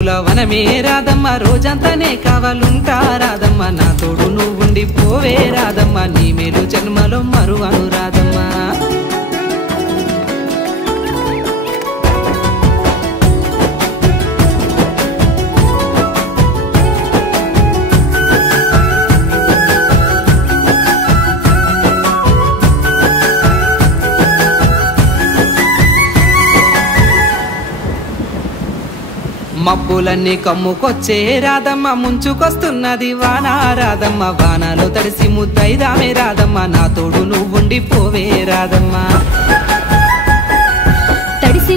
వనమే రాదమ్మ రోజంతానే కావాలుంటా రాదమ్మ నా తోడు నువ్వుండి పోవే రాదమ్మ నీ మేలు జన్మలో మరువను రాదమ్మ మబ్బులన్నీ కమ్ముకొచ్చే రాదమ్మ ముంచుకొస్తున్నది వాన రాదమ్మ వానలో తడిసి ముద్దైదామే రాదమ్మ నా తోడు నువ్వుండి పోవే రాదమ్మ తడిసి